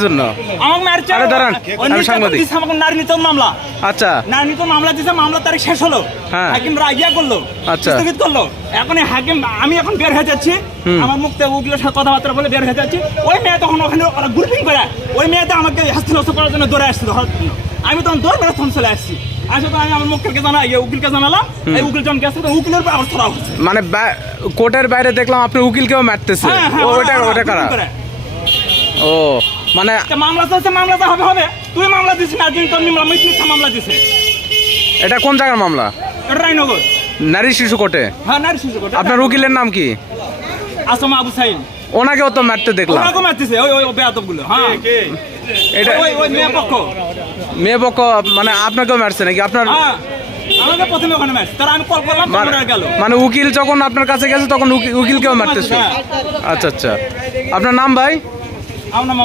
জন্য আমাকে মারছে। আরে দাঁড়ান, আমি সাংবাদিক। আমাকে নারী নির্যাতন মামলা। আচ্ছা নারী নির্যাতন মামলা দিছে, মামলা তারিখ শেষ হলো। হ্যাঁ। হাকিম রায় ইয়া করলো, আচ্ছা। স্থগিত করলো। এখন এই হাকিম, আমি এখন বের হয়ে যাচ্ছি, আমার মুখতে উকিলের সাথে কথাবার্তা বলে বের হয়ে যাচ্ছি। ওই মেয়ে তখন ওখানে ওরা গ্রুপিং করে ওই মেয়েটা আমাকে হাস্তিনস্ত করার জন্য দৌড়ে আসছিল। আমি তখন দৌড় মেরে তখন চলে আসছি। আসলে তো আমি আমার মুখকে জানাই, উকিলকে জানালাম। এই উকিল জন গেছে, উকিলের ব্যবস্থা করা হচ্ছে। মানে কোর্টের বাইরে দেখলাম আপনি উকিলকেও মারতেছে। হ্যাঁ, হ্যাঁ, ওটা কারা? ও মানে মামলা তো মামলা তো হবে। তুই মামলা দিছিস না, তুই তোর মিথ্যা মামলা দিছে। এটা কোন জায়গার মামলা? এটা রায়নগর নারী শিশু কোর্টে। হ্যাঁ, নারী শিশু কোর্ট। আপনার উকিলের নাম কি? আসমা আবু সাইন। ওনাকেও তো মারতে দেখলাম। ওনাকে মারতেছে ওই বেয়াদব গুলো। হ্যাঁ, এটা ওই মেয়ে পক্ষ। মেয়ে পক্ষ মানে আপনাকেও মারছে নাকি? আপনার হ্যাঁ, আমাকে প্রথমে ওখানে মারছে, তারা আমি কল করলাম, তখন গেল। মানে উকিল যখন আপনার কাছে গেছে তখন উকিলকেও মারতেছে। হ্যাঁ। আচ্ছা আচ্ছা, আপনার নাম ভাই? আমার নাম